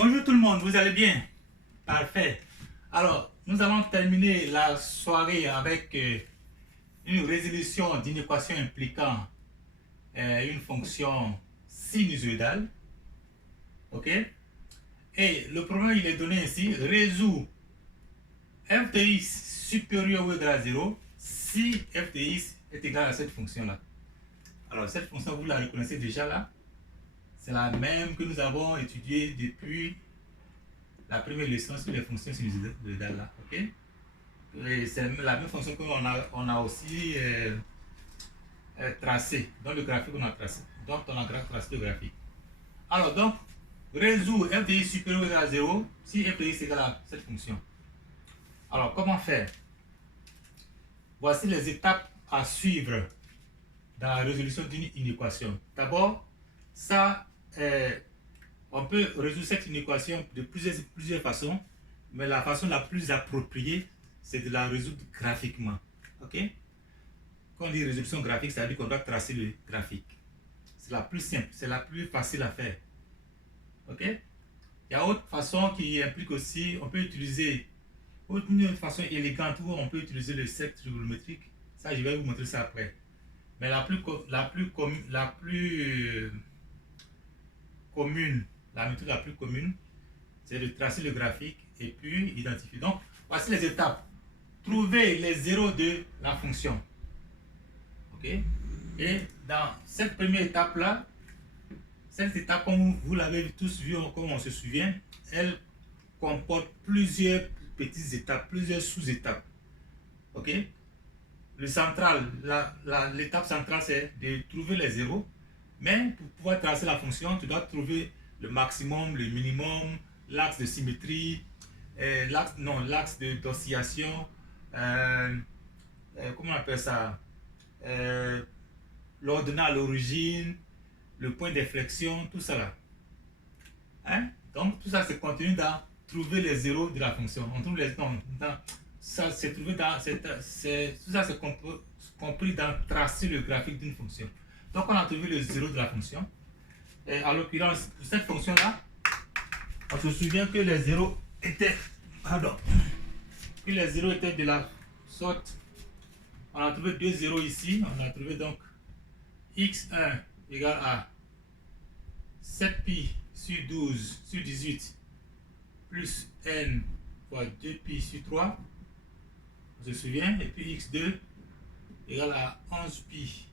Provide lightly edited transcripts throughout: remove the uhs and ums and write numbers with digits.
Bonjour tout le monde, vous allez bien? Parfait. Alors, nous allons terminer la soirée avec une résolution d'une équation impliquant une fonction sinusoïdale. OK? Et le problème, il est donné ici. Résout f de x supérieur ou égal à 0 si f de x est égal à cette fonction-là. Alors, cette fonction, vous la reconnaissez déjà là. C'est la même que nous avons étudiée depuis la première leçon sur les fonctions sinusoïdales là. OK? C'est la même fonction qu'on a aussi tracée dans le graphique qu'on a tracé. Donc, on a tracé le graphique. Alors, donc, résout f de x supérieur ou égal à 0 si f de x est égal à cette fonction. Alors, comment faire? Voici les étapes à suivre dans la résolution d'une inéquation. D'abord, ça, on peut résoudre cette inéquation de plusieurs façons, mais la façon la plus appropriée, c'est de la résoudre graphiquement. OK? Quand on dit résolution graphique, ça veut dire qu'on doit tracer le graphique. C'est la plus simple, c'est la plus facile à faire. OK? Il y a autre façon qui implique aussi, on peut utiliser une façon élégante où on peut utiliser le cercle trigonométrique. Ça, je vais vous montrer ça après. Mais la méthode la plus commune, c'est de tracer le graphique et puis identifier. Donc, voici les étapes. Trouver les zéros de la fonction. OK? Et dans cette première étape-là, cette étape, comme vous l'avez tous vu, comme on se souvient, elle comporte plusieurs petites étapes, plusieurs sous-étapes. OK? Le central, l'étape centrale, c'est de trouver les zéros. Mais pour pouvoir tracer la fonction, tu dois trouver le maximum, le minimum, l'axe de symétrie, l'axe d'oscillation, comment on appelle ça, l'ordonnée à l'origine, le point d'inflexion, tout ça là. Hein? Donc tout ça c'est contenu dans trouver les zéros de la fonction. On trouve les ça c'est trouvé dans tout ça c'est compris dans tracer le graphique d'une fonction. Donc on a trouvé le zéro de la fonction. Et en l'occurrence, pour cette fonction là, on se souvient que les zéros étaient de la sorte. On a trouvé deux zéros ici. On a trouvé donc x1 égale à 7pi sur 12 sur 18 plus n fois 2pi sur 3. On se souvient. Et puis x2 égale à 11pi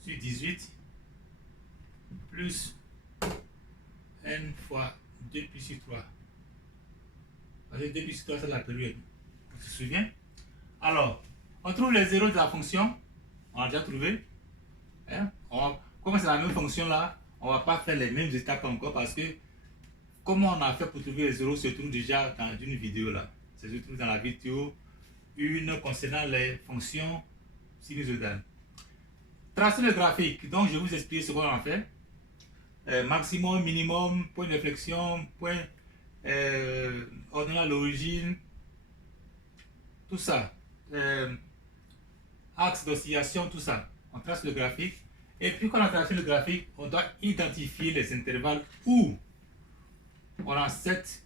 sur 18 plus n fois 2pi sur 3. Parce que 2pi sur 3 c'est la période. On se souvient. Alors, on trouve les zéros de la fonction. On a déjà trouvé. Hein? Comme c'est la même fonction là, on ne va pas faire les mêmes étapes encore parce que comment on a fait pour trouver les zéros se trouve déjà dans une vidéo là. Ça se trouve dans la vidéo 1 concernant les fonctions sinusoïdales. Tracer le graphique. Donc je vais vous expliquer ce qu'on a fait. Maximum, minimum, point d'inflexion, point ordonnée à l'origine, tout ça. Axe d'oscillation, tout ça. On trace le graphique. Et puis quand on a tracé le graphique, on doit identifier les intervalles où on a cette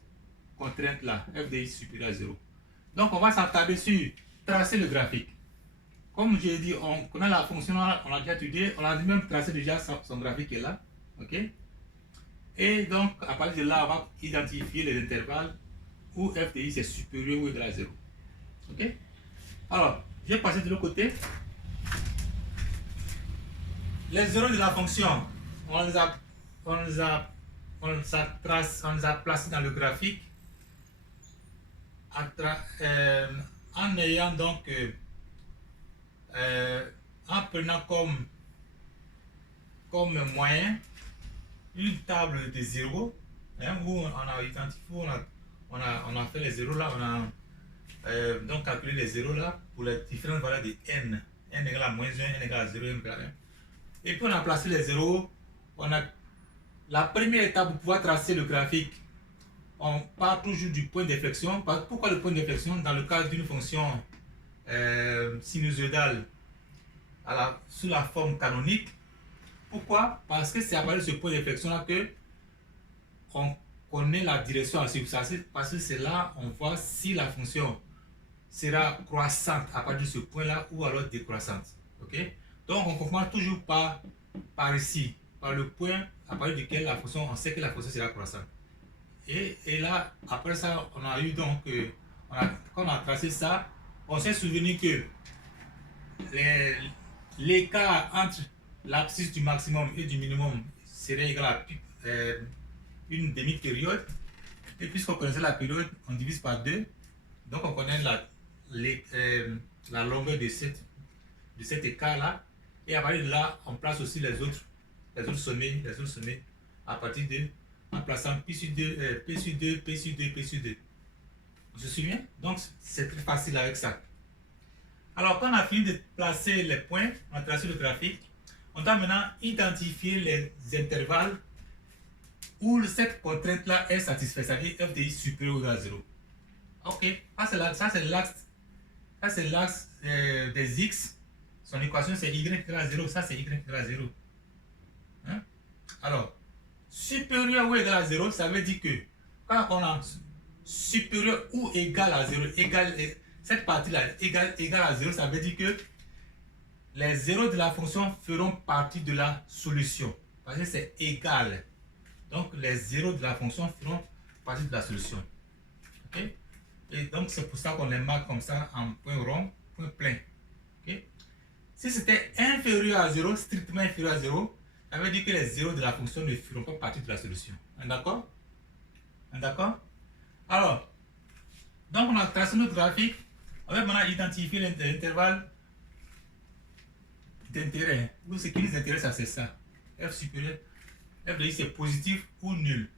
contrainte là, f de x supérieur à 0. Donc on va s'attarder sur tracer le graphique. Comme j'ai dit, on connaît la fonction là, on a déjà étudié, on a même tracé déjà son graphique est là. OK? Et donc à partir de là, on va identifier les intervalles où f de x est supérieur ou égal à 0. OK? Alors, je vais passer de l'autre côté. Les zéros de la fonction, on les a placés dans le graphique en ayant donc en prenant comme moyen une table de zéros, hein, où on a identifié, on a fait les zéros là, on a donc calculé les zéros là pour les différentes valeurs de n. N égale à moins 1, n égale à 0, n égale à 1. Et puis on a placé les zéros. On a la première étape pour pouvoir tracer le graphique. On part toujours du point d'inflexion. Pourquoi le point d'inflexion? Dans le cadre d'une fonction sinusoïdale sous la forme canonique. Pourquoi? Parce que c'est à partir de ce point d'inflexion là que on connaît la direction à suivre. Parce que c'est là on voit si la fonction sera croissante à partir de ce point-là ou alors décroissante. Ok? Donc on commence toujours par ici, par le point à partir duquel la fonction, on sait que la fonction sera croissante. Et là, après ça, on a eu donc, quand on a tracé ça, on s'est souvenu que l'écart entre l'axis du maximum et du minimum serait égal à une demi-période. Et puisqu'on connaissait la période, on divise par 2. Donc on connaît la longueur de cet écart-là. Et à partir de là, on place aussi les autres sommets à partir de, en plaçant P sur 2, P sur 2, P sur 2, P sur 2. On se souvient? Donc c'est très facile avec ça. Alors quand on a fini de placer les points, on a tracé le graphique, on doit maintenant identifier les intervalles où cette contrainte-là est satisfaite, c'est-à-dire f de i supérieur ou égal à 0. Ok, ça c'est l'axe des x. Son équation c'est y égale à 0, ça c'est y égale à 0. Hein? Alors, supérieur ou égal à 0, ça veut dire que quand on a supérieur ou égal à 0, cette partie-là égale à 0, ça veut dire que les zéros de la fonction feront partie de la solution. Parce que c'est égal. Donc, les zéros de la fonction feront partie de la solution. Ok? Et donc, c'est pour ça qu'on les marque comme ça en point rond, point plein. Okay? Si c'était inférieur à 0, strictement inférieur à 0, ça veut dire que les zéros de la fonction ne feront pas partie de la solution. D'accord? D'accord? Alors, donc on a tracé notre graphique. On va maintenant identifier l'intervalle d'intérêt. Ou ce qui nous intéresse, c'est ça. F supérieur. F de i c'est positif ou nul.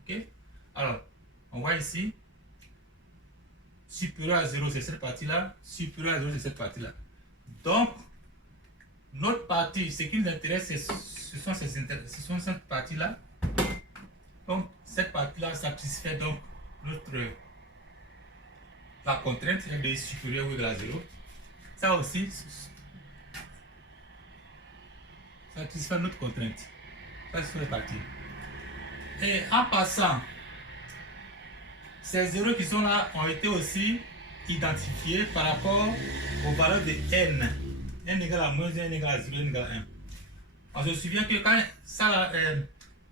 Ok? Alors, on voit ici. Supérieur à 0, c'est cette partie-là. Supérieur à 0, c'est cette partie-là. Donc, notre partie, ce qui nous intéresse, ce sont cette partie-là. Donc, cette partie-là satisfait donc la contrainte f de i supérieur ou égal à 0. Ça aussi satisfait notre contrainte. Ça, c'est cette partie. Et en passant, ces zéros qui sont là ont été aussi identifiés par rapport aux valeurs de n. N égale à moins 1, n égale à 0, n égale à 1. On se souvient que quand ça,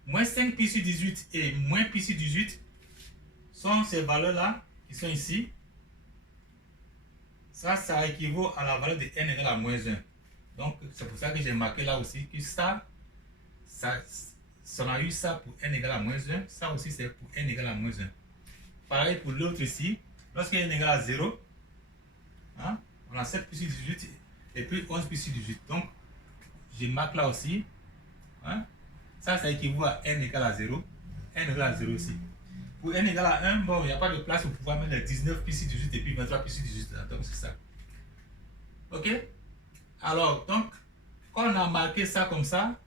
moins 5 pi sur 18 et moins pi sur 18 sont ces valeurs-là qui sont ici. Ça équivaut à la valeur de n égale à moins 1. Donc, c'est pour ça que j'ai marqué là aussi que on a eu ça pour n égale à moins 1. Ça aussi, c'est pour n égale à moins 1. Pareil pour l'autre ici. Lorsque n égale à 0, hein, on a 7 pi sur 18 et puis 11 pi sur 18. Donc, je marque là aussi. Hein, ça équivaut à n égale à 0. N égale à 0 aussi. Pour n égale à 1, bon, il n'y a pas de place pour pouvoir mettre les 19 pi sur 18 et puis 23 pi sur 18. Donc, c'est ça. Ok? Alors, donc, quand on a marqué ça comme ça,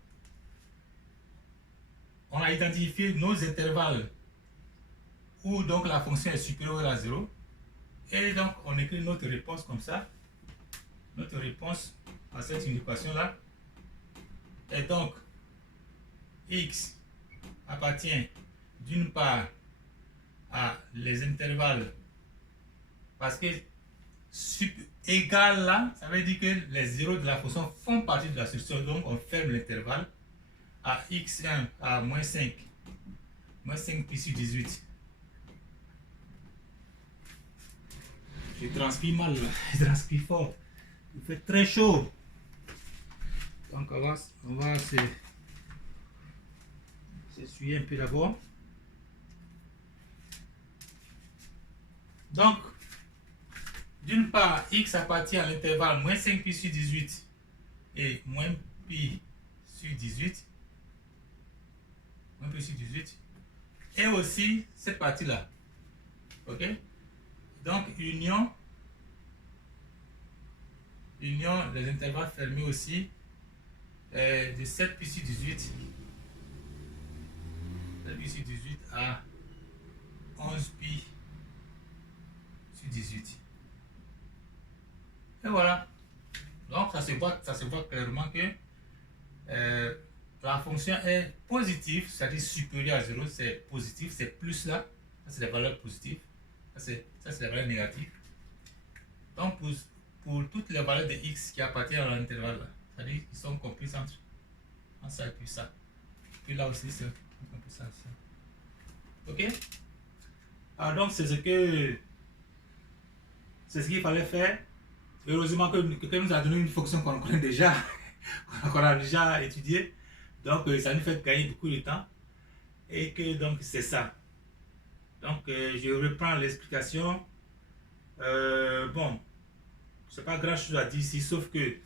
on a identifié nos intervalles où donc la fonction est supérieure à 0. Et donc, on écrit notre réponse comme ça. Notre réponse à cette équation-là. Et donc, x appartient d'une part à les intervalles, parce que égal là, ça veut dire que les zéros de la fonction font partie de la solution. Donc, on ferme l'intervalle à x1 à moins 5 pi sur 18. Je transpire mal, là. Je transpire fort. Il fait très chaud. Donc on va s'essuyer un peu d'abord. Donc, d'une part, x appartient à l'intervalle moins 5 pi sur 18 et moins pi sur 18. Moins pi sur 18. Et aussi cette partie-là. Ok? Donc, union des intervalles fermés aussi de 7 pi sur 18. 7 pi sur 18 à 11 pi sur 18. Et voilà. Donc, ça se voit clairement que la fonction est positive, c'est-à-dire supérieure à 0, c'est positif, c'est plus là, ça c'est les valeurs positives, ça c'est les valeurs négatives. Donc pour toutes les valeurs de x qui appartiennent à l'intervalle là, c'est-à-dire qu'ils sont comprises entre ça et puis ça. Puis là aussi c'est compris ça. Ok? Alors donc c'est ce qu'il fallait faire. Heureusement que nous a donné une fonction qu'on connaît déjà, qu'on a déjà étudiée. Donc ça nous fait gagner beaucoup de temps. Et que donc c'est ça. Donc je reprends l'explication. Bon, c'est pas grand chose à dire ici, sauf que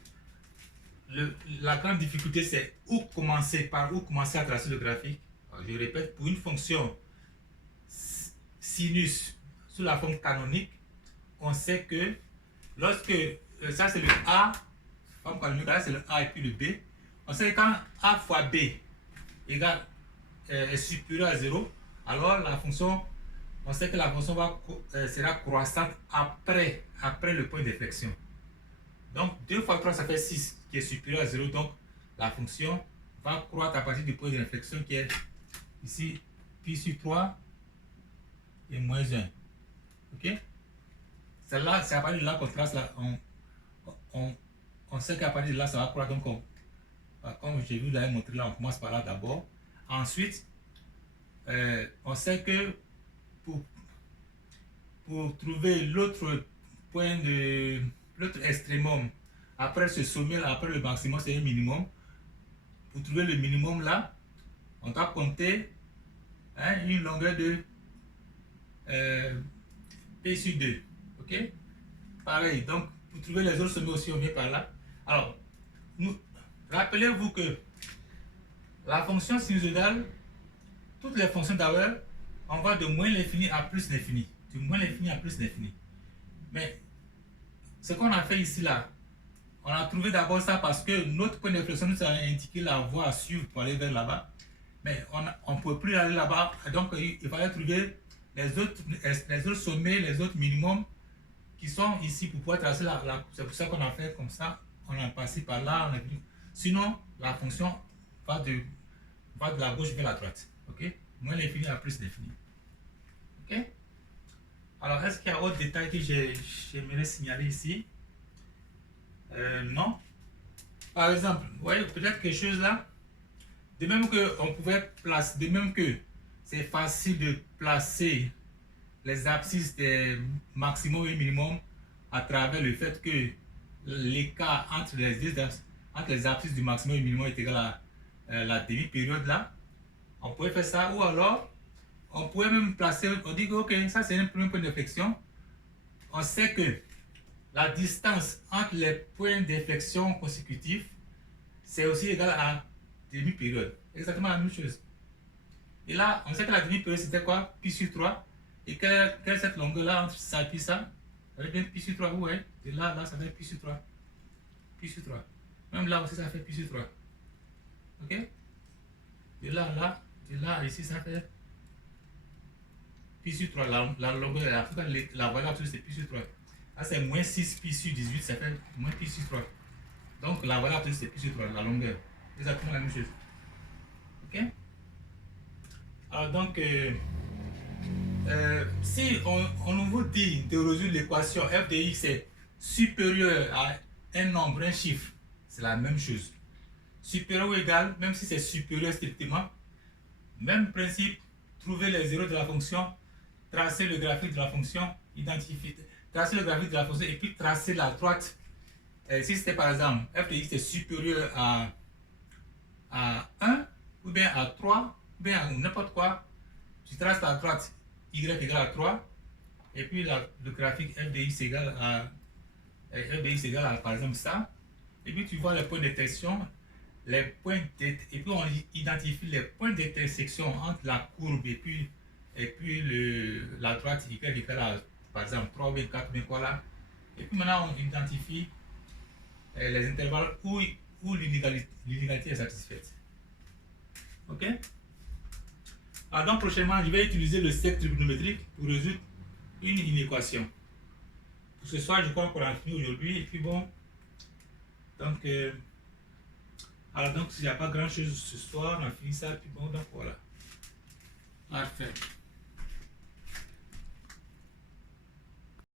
la grande difficulté c'est par où commencer à tracer le graphique. Alors, je répète, pour une fonction sinus sous la forme canonique, on sait que lorsque ça c'est le A, forme canonique, là c'est le A et puis le B, on sait que quand A fois B égale est supérieur à 0, alors la fonction, on sait que la fonction sera croissante après le point d'inflexion. Donc 2 fois 3 ça fait 6 qui est supérieur à 0, donc la fonction va croître à partir du point d'inflexion qui est ici pi sur 3 et moins 1. Ok? C'est à partir de là qu'on trace là, on sait qu'à partir de là ça va croître, donc comme j'ai vu là montrer là, on commence par là d'abord. Ensuite, on sait que pour trouver l'autre point de l'autre extrémum après ce sommet, après le maximum c'est un minimum. Pour trouver le minimum là, on doit compter une longueur de P sur 2. Ok? Pareil, donc pour trouver les autres sommets aussi, on vient par là. Alors, rappelez-vous que la fonction sinusoïdale, toutes les fonctions d'Auer, on va de moins l'infini à plus l'infini. De moins l'infini à plus l'infini. Mais ce qu'on a fait ici là, on a trouvé d'abord ça parce que notre point d'inflexion nous a indiqué la voie à suivre pour aller vers là-bas. Mais on ne peut plus aller là-bas. Donc il fallait trouver les autres sommets, les autres minimums qui sont ici pour pouvoir tracer c'est pour ça qu'on a fait comme ça. On a passé par là. Sinon, la fonction va de la gauche vers la droite. Ok? Moins l'infini à plus l'infini. Ok? Alors, est-ce qu'il y a autre détail que j'aimerais signaler ici? Non. Par exemple, vous voyez peut-être quelque chose là. De même que c'est facile de placer les abscisses des maximum et minimum à travers le fait que l'écart entre les abscisses du maximum et du minimum est égal à la demi-période là. On pourrait faire ça, ou alors on pourrait même placer, on dit que ok, ça c'est un premier point d'inflexion. On sait que la distance entre les points d'inflexion consécutifs, c'est aussi égal à demi-période. Exactement la même chose. Et là, on sait que la demi-période c'était quoi? Pi sur 3. Et quelle est cette longueur-là entre ça et puis ça? Ça fait bien pi sur 3, vous voyez? Et là, ça fait pi sur 3. Pi sur 3. Même là aussi, ça fait pi sur 3. Ok? De là, ici, ça fait pi sur 3. La longueur, la valeur absolue, c'est pi sur 3. Là, c'est moins 6 pi sur 18, ça fait moins pi sur 3. Donc, la valeur absolue, c'est pi sur 3, la longueur. Exactement la même chose. Ok? Alors, donc, si on nous dit de résoudre l'équation f de x est supérieur à un nombre, un chiffre, c'est la même chose. Supérieur ou égal, même si c'est supérieur strictement, même principe, trouver les zéros de la fonction, tracer le graphique de la fonction, tracer le graphique de la fonction et puis tracer la droite. Si c'était par exemple f de x est supérieur à 1 ou bien à 3 ou bien à n'importe quoi, tu traces la droite y égale à 3 et puis le graphique f de x égale à par exemple ça, et puis tu vois les points d'intersection, et puis on identifie les points d'intersection entre la courbe et puis la droite y égale à par exemple 3 ou 4 ou quoi là, et puis maintenant on identifie les intervalles où l'inégalité est satisfaite. Ok? Alors donc prochainement je vais utiliser le cercle trigonométrique pour résoudre une inéquation. Pour ce soir je crois qu'on a fini aujourd'hui, et puis bon, donc Alors donc, s'il n'y a pas grand chose ce soir, on a fini ça, puis bon, donc voilà. Parfait.